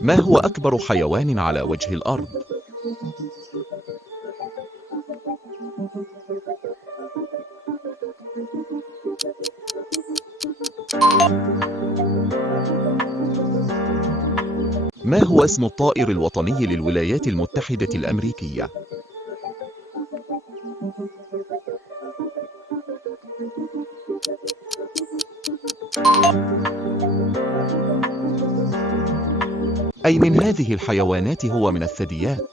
ما هو أكبر حيوان على وجه الأرض؟ ما هو اسم الطائر الوطني للولايات المتحدة الأمريكية؟ أي من هذه الحيوانات هو من الثدييات؟